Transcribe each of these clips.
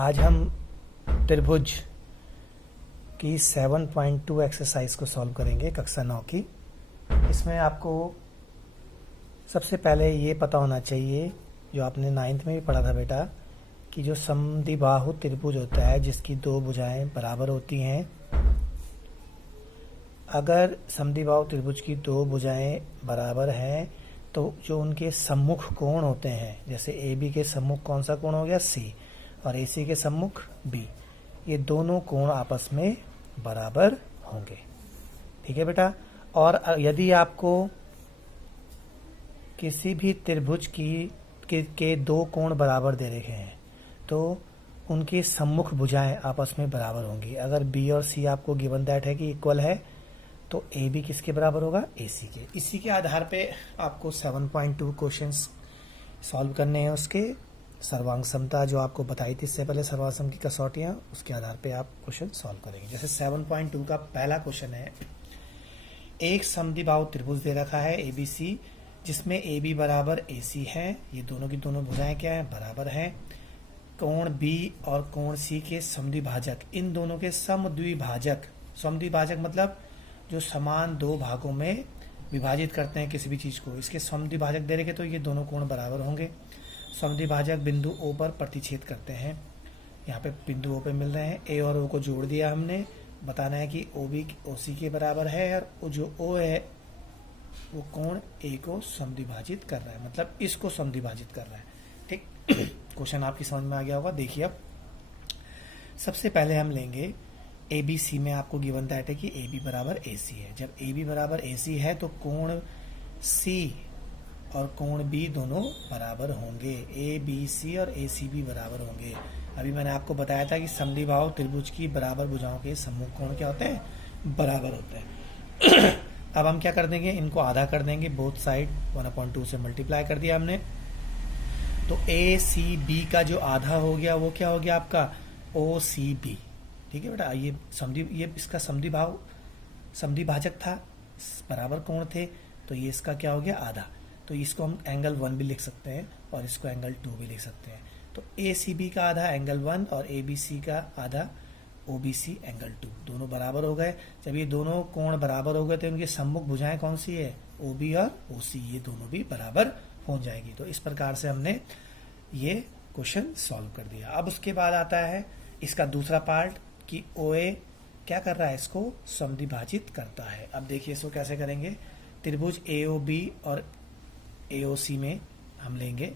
आज हम त्रिभुज की 7.2 एक्सरसाइज को सॉल्व करेंगे, कक्षा 9 की। इसमें आपको सबसे पहले ये पता होना चाहिए, जो आपने 9th में भी पढ़ा था बेटा, कि जो समद्विबाहु त्रिभुज होता है जिसकी दो भुजाएं बराबर होती हैं, अगर समद्विबाहु त्रिभुज की दो भुजाएं बराबर हैं तो जो उनके सम्मुख कोण होते हैं, जैसे ए बी के सम्मुख कौन सा कोण हो गया, सी, और ए सी के सम्मुख बी, ये दोनों कोण आपस में बराबर होंगे। ठीक है बेटा। और यदि आपको किसी भी त्रिभुज के दो कोण बराबर दे रखे हैं तो उनकी सम्मुख भुजाएं आपस में बराबर होंगी। अगर बी और सी आपको गिवन दैट है कि इक्वल है तो ए बी किसके बराबर होगा, ए सी के। इसी के आधार पे आपको 7.2 क्वेश्चंस सॉल्व करने हैं। उसके सर्वांग समता जो आपको बताई थी इससे पहले, सर्वांग सम की कसौटियां, उसके आधार पे आप क्वेश्चन सॉल्व करेंगे। जैसे 7.2 का पहला क्वेश्चन है, एक समद्विबाहु त्रिभुज दे रखा है एबीसी, जिसमें ए बी बराबर ए सी है। ये दोनों की दोनों भुजाएं क्या है, बराबर हैं। कोण बी और कोण सी के समद्विभाजक, इन दोनों के समद्विभाजक, समद्विभाजक मतलब जो समान दो भागों में विभाजित करते हैं किसी भी चीज को, इसके समद्विभाजक दे रखे तो ये दोनों कोण बराबर होंगे। समद्विभाजक बिंदु O पर प्रतिच्छेद करते हैं। यहाँ पे बिंदु O पे मिल रहे हैं, A और O को जोड़ दिया हमने। बताना है कि OB OC के बराबर है और जो O है वो कोण A को समद्विभाजित कर रहा है, मतलब इसको समद्विभाजित कर रहा है। ठीक, क्वेश्चन आपकी समझ में आ गया होगा। देखिए अब सबसे पहले हम लेंगे ABC में आपको गिवन दैट है कि AB बराबर AC है। जब AB बराबर AC है तो कोण C और कोण B दोनों बराबर होंगे, ABC और ACB बराबर होंगे। अभी मैंने आपको बताया था कि समद्विबाहु त्रिभुज की बराबर भुजाओं के सम्मुख कोण क्या होते हैं, बराबर होते हैं। अब हम क्या कर देंगे, इनको आधा कर देंगे, बोथ साइड 1/2 से मल्टीप्लाई कर दिया हमने। तो ACB का जो आधा हो गया वो क्या हो गया आपका, OCB। ठीक है बेटा। ये इसका समद्विभाजक था, बराबर कोण थे, तो ये इसका क्या हो गया, आधा। तो इसको हम एंगल 1 भी लिख सकते हैं और इसको एंगल 2 भी लिख सकते हैं। तो ACB का आधा एंगल 1 और ABC का आधा OBC एंगल 2, दोनों बराबर हो गए। जब ये दोनों कोण बराबर हो गए तो इनकी सम्मुख भुजाएं कौन सी है, OB और OC, ये दोनों भी बराबर हो जाएगी। तो इस प्रकार से हमने ये क्वेश्चन सॉल्व कर दिया। अब उसके बाद आता है इसका दूसरा पार्ट कि OA क्या कर रहा है, इसको समद्विभाजित करता है। अब देखिए इसको कैसे करेंगे। त्रिभुज AOB और AOC में हम लेंगे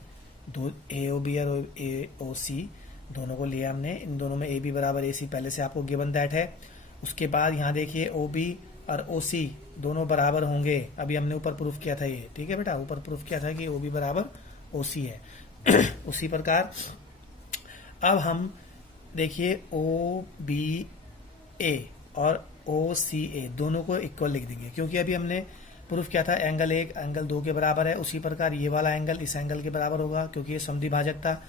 दो, AOB और AOC दोनों को लिया हमने। इन दोनों में AB बराबर AC पहले से आपको गिवन दैट है। उसके बाद यहाँ देखिए OB और OC दोनों बराबर होंगे। अभी हमने ऊपर प्रूफ किया था ये, ठीक है बेटा, ऊपर प्रूफ किया था कि OB बराबर OC है। उसी प्रकार अब हम देखिए OBA और OCA दोनों को इक्वल लिख देंगे, क्योंकि अभी हमने प्रूफ किया था एंगल 1 एंगल 2 के बराबर है। उसी प्रकार ये वाला एंगल इस एंगल के बराबर होगा, क्योंकि ये समद्विभाजक था।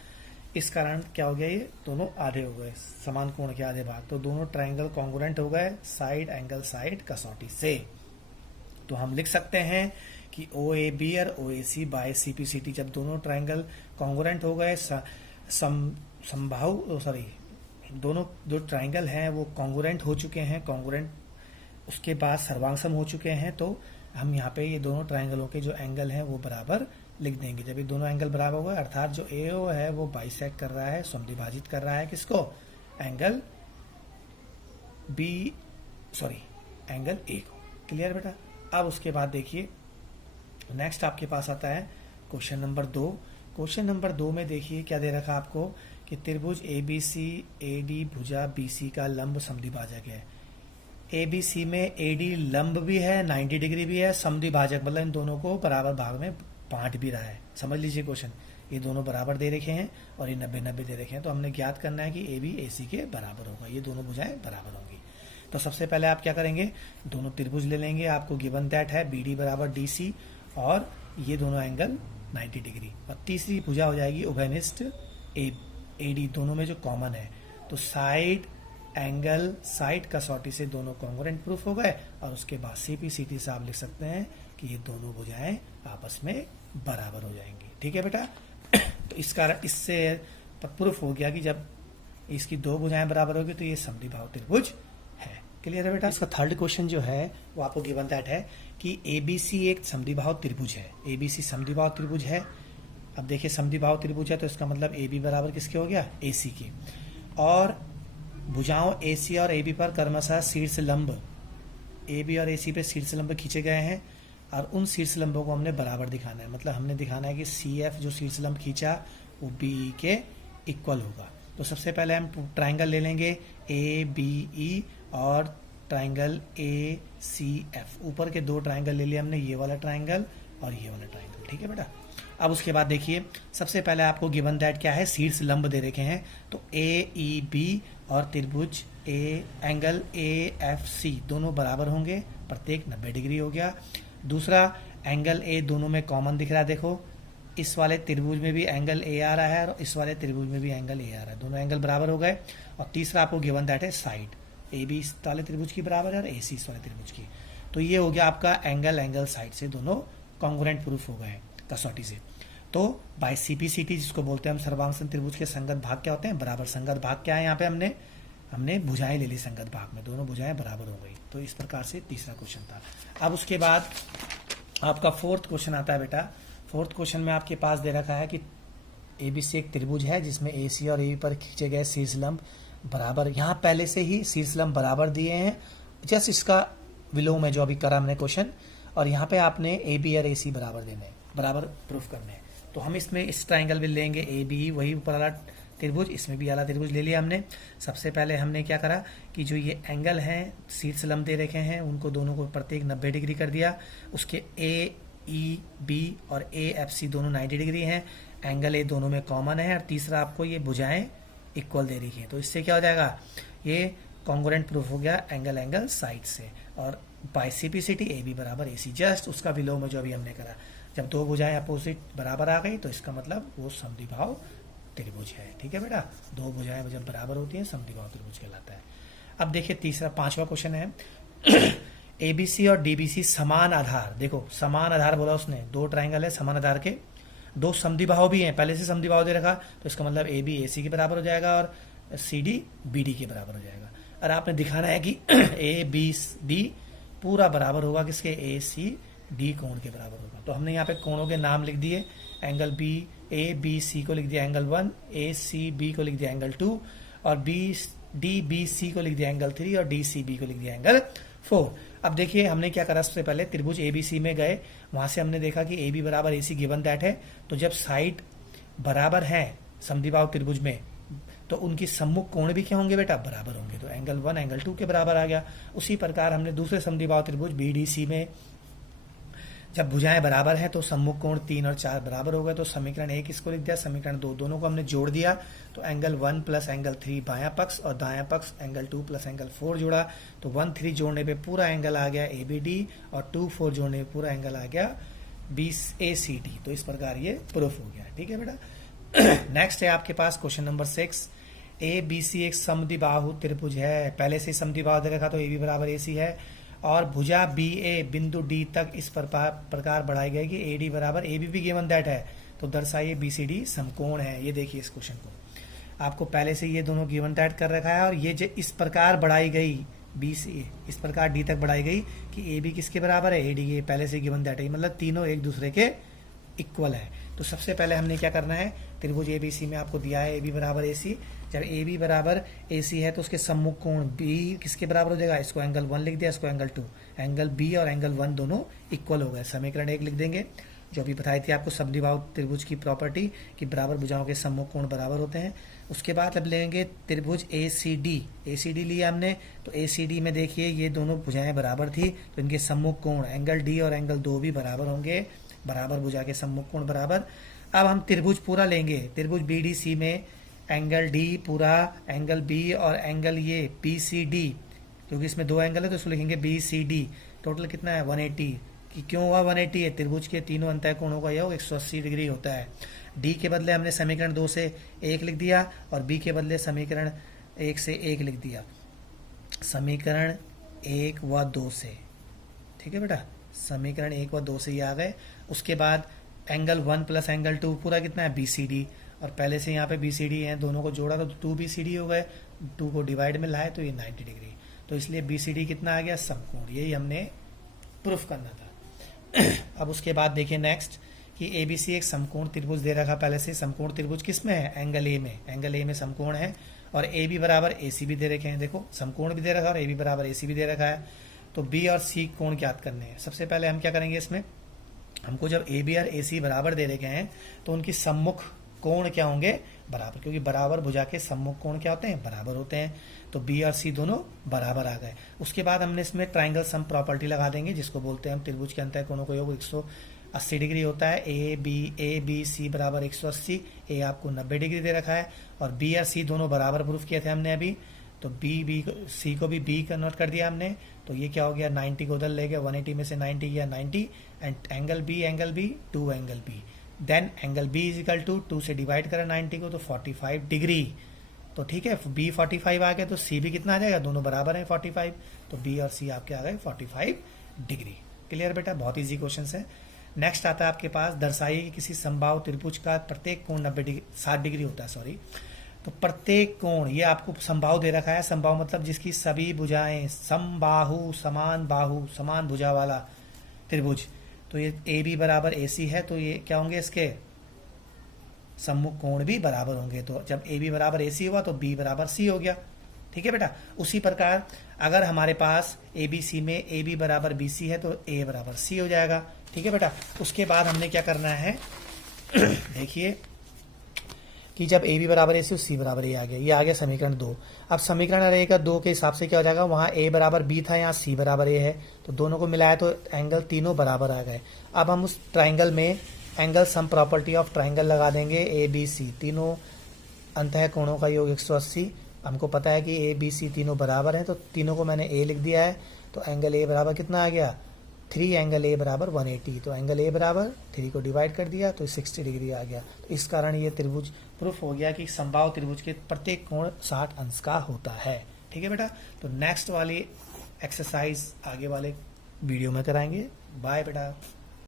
इस कारण क्या हो गया, ये दोनों आधे हो गए, समान कोण के आधे भाग। तो दोनों ट्रायंगल कॉन्ग्रुएंट हो गए साइड एंगल साइड कसौटी से। तो हम लिख सकते हैं कि OAB और OAC बाय CPCT, जब दोनों ट्रायंगल कॉन्ग्रुएंट हो गए, दोनों जो ट्रायंगल हैं वो कॉन्ग्रुएंट हो चुके हैं, कॉन्ग्रुएंट उसके बाद सर्वांगसम हो चुके हैं, तो हम यहाँ पे ये दोनों ट्रायंगलों के जो एंगल हैं वो बराबर लिख देंगे। जब ये दोनों एंगल बराबर होगा, अर्थात जो AO है वो बाइसेक्ट कर रहा है, समद्विभाजित कर रहा है किसको, एंगल एंगल A को। क्लियर बेटा। अब उसके बाद देखिए नेक्स्ट आपके पास आता है क्वेश्चन नंबर 2। क्वेश्चन नंबर 2 में देखिए क्या दे रखा आपको कि त्रिभुज ABC AD भुजा BC का लंब समद्विभाजक है। ABC में AD लंब भी है, 90 डिग्री भी है, समद्विभाजक मतलब इन दोनों को बराबर भाग में बांट भी रहा है। समझ लीजिए क्वेश्चन, ये दोनों बराबर दे रखे हैं और ये 90-90 दे रखे हैं। तो हमने ज्ञात करना है कि AB AC के बराबर होगा, ये दोनों भुजाएं बराबर होंगी। तो सबसे पहले आप क्या करेंगे, दोनों त्रिभुज ले लेंगे। आपको गिवन दैट है BD बराबर DC और ये दोनों एंगल 90 डिग्री। और तीसरी भुजा हो जाएगी उभयनिष्ठ AD, दोनों में जो कॉमन है। तो साइड एंगल साइड कसौटी से दोनों कॉन्ग्रुएंट प्रूफ हो गए। और उसके बाद CPCT से आप लिख सकते हैं कि ये दोनों भुजाएं आपस में बराबर हो जाएंगी। ठीक है बेटा। तो इस कारण इससे प्रूफ हो गया कि जब इसकी दो भुजाएं बराबर होगी तो ये समद्विबाहु त्रिभुज है। क्लियर है बेटा। इसका थर्ड क्वेश्चन जो है वो आपको गिवन दैट है कि एबीसी एक समद्विबाहु त्रिभुज है। एबीसी समद्विबाहु त्रिभुज है। अब देखिए समद्विबाहु त्रिभुज है तो इसका मतलब ए बी बराबर किसके हो गया, ए सी के। और भुजाओं ए सी और ए बी पर क्रमशः शीर्ष लंब ए बी और ए सी पे शीर्ष लंब खींचे गए हैं और उन शीर्ष लंबों को हमने बराबर दिखाना है। मतलब हमने दिखाना है कि सी एफ जो शीर्ष लंब खींचा वो बी ई के इक्वल होगा। तो सबसे पहले हम ट्राइंगल ले लेंगे ए बी ई और ट्राइंगल ए सी एफ। ऊपर के दो ट्राइंगल ले लिए हमने, ये वाला ट्राइंगल और ये वाला ट्राइंगल। ठीक है बेटा। अब उसके बाद देखिए सबसे पहले आपको गिवन दैट क्या है, शीर्ष लंब दे रखे हैं। तो ए ई बी और त्रिभुज A angle A F C दोनों बराबर होंगे, प्रत्येक 90 डिग्री हो गया। दूसरा एंगल ए दोनों में कॉमन दिख रहा है, देखो इस वाले त्रिभुज में भी एंगल ए आ रहा है और इस वाले त्रिभुज में भी एंगल ए आ रहा है, दोनों एंगल बराबर हो गए। और तीसरा आपको गिवन दैट है साइड, ए बी इस वाले त्रिभुज की बराबर है और ए सी इस वाले त्रिभुज की। तो ये हो गया आपका एंगल साइड से दोनों कॉन्ग्रुएंट प्रूफ हो गए कसौटी से। तो बाय सीपीसीटी जिसको बोलते हैं हम, सर्वांगसम त्रिभुज के संगत भाग क्या होते हैं, बराबर। संगत भाग क्या है, यहाँ पे हमने भुजाएं ले ली संगत भाग में, दोनों भुजाएं बराबर हो गई। तो इस प्रकार से तीसरा क्वेश्चन था। अब उसके बाद आपका फोर्थ क्वेश्चन आता है बेटा। फोर्थ क्वेश्चन में आपके पास दे रखा है कि एबीसी एक त्रिभुज है जिसमें एसी और ए पर खींचे गए शीर्ष लंब बराबर। यहाँ पहले से ही शीर्ष लंब बराबर दिए हैं, जस्ट इसका विलोम है जो अभी करा हमने क्वेश्चन। और यहाँ पे आपने ए बी और ए सी बराबर देने, बराबर प्रूफ करने हैं। तो हम इसमें इस ट्राइंगल में लेंगे ए बी, वही ऊपर वाला त्रिभुज, इसमें भी वाला त्रिभुज ले लिया हमने। सबसे पहले हमने क्या करा कि जो ये एंगल हैं शीर्ष लंब दे रखे हैं उनको दोनों को प्रत्येक 90 डिग्री कर दिया। उसके ए ई बी और ए एफ सी दोनों 90 डिग्री हैं, एंगल ए दोनों में कॉमन है। और तीसरा आपको ये भुजाएं इक्वल दे रही है, तो इससे क्या हो जाएगा, ये कॉन्ग्रुएंट प्रूफ हो गया एंगल साइड से। और बाय सीपीसीटी ए बी बराबर ए सी, जस्ट उसका विलोम है जो अभी हमने करा। जब दो भुजाएं अपोजिट बराबर आ गई तो इसका मतलब वो समद्विबाहु त्रिभुज है। ठीक है बेटा, दो भुजाएं जब बराबर होती हैं समद्विबाहु त्रिभुज कहलाता है। अब देखिए तीसरा पांचवा क्वेश्चन है एबीसी और डीबीसी समान आधार, देखो समान आधार बोला उसने, दो ट्राइंगल है समान आधार के, दो समद्विबाहु भी हैं, पहले से समद्विबाहु दे रखा, तो इसका मतलब ए बी ए सी के बराबर हो जाएगा और सी डी बी डी के बराबर हो जाएगा। और आपने दिखाना है कि ए बी डी पूरा बराबर होगा किसके, ए सी डी कोण के बराबर होगा। तो हमने यहाँ पे कोणों के नाम लिख दिए, angle B A B C को लिख दिया एंगल 1, ए सी बी को लिख दिया एंगल 2, और बी डी बी सी को लिख दिया एंगल 3 और डी सी बी को लिख दिया एंगल 4। अब देखिए हमने क्या करा, सबसे पहले त्रिभुज ए बी सी में गए, वहां से हमने देखा कि ए बी बराबर ए सी गिवन दैट है। तो जब साइड बराबर है समद्विबाहु त्रिभुज में तो उनकी सम्मुख कोण भी क्या होंगे बेटा, बराबर होंगे। तो एंगल 1 एंगल 2 के बराबर आ गया। उसी प्रकार हमने दूसरे समद्विबाहु त्रिभुज बी डी सी में जब भुजाएं बराबर हैं तो सम्मुख कोण 3 और 4 बराबर हो गए। तो समीकरण 1 इसको लिख दिया, समीकरण 2 दोनों को हमने जोड़ दिया। तो एंगल 1 प्लस एंगल 3 बायां पक्ष और दायां पक्ष एंगल 2 प्लस एंगल 4 जोड़ा। तो 1 3 जोड़ने पे पूरा एंगल आ गया ए बी डी और 2 4 जोड़ने पे पूरा एंगल आ गया बी ए सी डी। तो इस प्रकार ये प्रूफ हो गया। ठीक है बेटा। नेक्स्ट है आपके पास question number 6। A B C एक समद्विबाहु त्रिभुज है, पहले से समद्विबाहु दे रखा तो ए बी बराबर ए सी है। और भुजा बी ए बिंदु डी तक इस प्रकार बढ़ाई गई कि ए डी बराबर ए बी भी गिवन दैट है। तो दर्शाइए बी सी डी समकोण है। ये देखिए इस क्वेश्चन को, आपको पहले से ये दोनों गिवन दैट कर रखा है और ये जो इस प्रकार बढ़ाई गई बी सी इस प्रकार डी तक बढ़ाई गई कि ए बी किसके बराबर है, ए डी ये पहले से गिवन दैट है, मतलब तीनों एक दूसरे के इक्वल है। तो सबसे पहले हमने क्या करना है, त्रिभुज ए बी सी में आपको दिया है ए बी बराबर ए सी। जब ए बी बराबर ए सी है तो उसके सम्मुख कोण बी किसके बराबर हो जाएगा, इसको एंगल 1 लिख दिया, इसको एंगल 2। एंगल बी और एंगल 1 दोनों इक्वल हो गए। समीकरण 1 लिख देंगे, जो अभी बताई थी आपको समद्विबाहु त्रिभुज की प्रॉपर्टी कि बराबर भुजाओं के सम्मुख कोण बराबर होते हैं। उसके बाद अब लेंगे त्रिभुज ए सी डी लिया हमने। तो ए सी डी में देखिए ये दोनों भुजाएं बराबर थी तो इनके सम्मुख कोण एंगल डी और एंगल 2 भी बराबर होंगे, बराबर भुजा के सम्मुख कोण बराबर। अब हम त्रिभुज पूरा लेंगे, त्रिभुज बी डी सी में एंगल डी पूरा, एंगल बी और एंगल ये बी सी डी, क्योंकि इसमें दो एंगल है तो इसको लिखेंगे बी सी डी। टोटल कितना है 180। कि क्यों हुआ 180 है, त्रिभुज के तीनों अंतः कोणों का योग 180 डिग्री होता है। डी के बदले हमने समीकरण 2 से 1 लिख दिया और बी के बदले समीकरण 1 से 1 लिख दिया, समीकरण 1 व 2 से। ठीक है बेटा, समीकरण 1 व 2 से ये आ गए। उसके बाद एंगल 1 प्लस एंगल 2 पूरा कितना है बी सी डी और पहले से यहाँ पे बी सी डी है, दोनों को जोड़ा तो 2 बी सी डी हो गए, 2 को डिवाइड में लाए तो ये 90 डिग्री, तो इसलिए बी सी डी कितना आ गया, समकोण। यही हमने प्रूफ करना था। अब उसके बाद देखिए नेक्स्ट कि ए बी सी एक समकोण त्रिभुज दे रखा पहले से। समकोण त्रिभुज किस में है, एंगल ए में, एंगल ए में समकोण है, और ए बी बराबर ए सी भी दे रखे हैं। देखो समकोण भी दे रखा है और ए बी बराबर ए सी भी दे रखा है। तो बी और सी कोण ज्ञात करने हैं। सबसे पहले हम क्या करेंगे, इसमें हमको जब ए बी और ए सी बराबर दे रखे हैं तो उनकी सम्मुख कोण क्या होंगे, बराबर, क्योंकि बराबर भुजा के सम्मुख कोण क्या होते हैं, बराबर होते हैं। तो बी और सी दोनों बराबर आ गए। उसके बाद हमने इसमें ट्राइंगल सम प्रॉपर्टी लगा देंगे, जिसको बोलते हैं हम त्रिभुज के अंतः कोणों का योग 180 डिग्री होता है। ए बी सी बराबर 180, ए आपको 90 डिग्री दे रखा है, और बी और सी दोनों बराबर प्रूफ किए थे हमने अभी। तो बी सी को भी बी कन्वर्ट कर दिया हमने, तो ये क्या हो गया, 90 को उधर ले गया, 180 में से 90 गया 90, and angle B 2 angle B, then angle B is equal to 2 से डिवाइड करें 90 को तो 45 डिग्री। तो ठीक है, बी 45 आ गया, तो सी भी कितना आ जाएगा, दोनों बराबर हैं 45, तो बी और सी आपके आ गए 45 डिग्री। क्लियर बेटा, बहुत इजी क्वेश्चन है। नेक्स्ट आता है आपके पास, दर्शाइए कि किसी समबाहु त्रिभुज का प्रत्येक कोण 60 डिग्री होता है, सॉरी। तो प्रत्येक कोण, ये आपको समबाहु दे रखा है। समबाहु मतलब जिसकी सभी भुजाएं समबाहु, समान भुजा वाला त्रिभुज। तो ये ए बी बराबर ए सी है, तो ये क्या होंगे, इसके सम्मुख कोण भी बराबर होंगे। तो जब ए बी बराबर ए सी हुआ तो बी बराबर सी हो गया। ठीक है बेटा। उसी प्रकार अगर हमारे पास ए बी सी में ए बी बराबर बी सी है तो ए बराबर सी हो जाएगा। ठीक है बेटा। उसके बाद हमने क्या करना है देखिए कि जब ए बी बराबर ए सी, सी बराबर ए आ गया, ये आ गया समीकरण 2। अब समीकरण रहेगा 2 के हिसाब से क्या हो जाएगा, वहाँ ए बराबर बी था, यहाँ सी बराबर ए है, तो दोनों को मिलाया तो एंगल तीनों बराबर आ गए। अब हम उस ट्राइंगल में angle sum property of triangle लगा देंगे। ए बी सी तीनों अंतः कोणों का योग 180। हमको पता है कि ए बी सी तीनों बराबर हैं, तो तीनों को मैंने ए लिख दिया है। तो एंगल ए बराबर कितना आ गया, 3 एंगल ए बराबर 180। तो एंगल ए बराबर 3 को डिवाइड कर दिया तो 60 डिग्री आ गया। तो इस कारण ये त्रिभुज प्रूफ हो गया कि समबाहु त्रिभुज के प्रत्येक कोण 60 अंश का होता है। ठीक है बेटा। तो नेक्स्ट वाली एक्सरसाइज आगे वाले वीडियो में कराएंगे। बाय बेटा।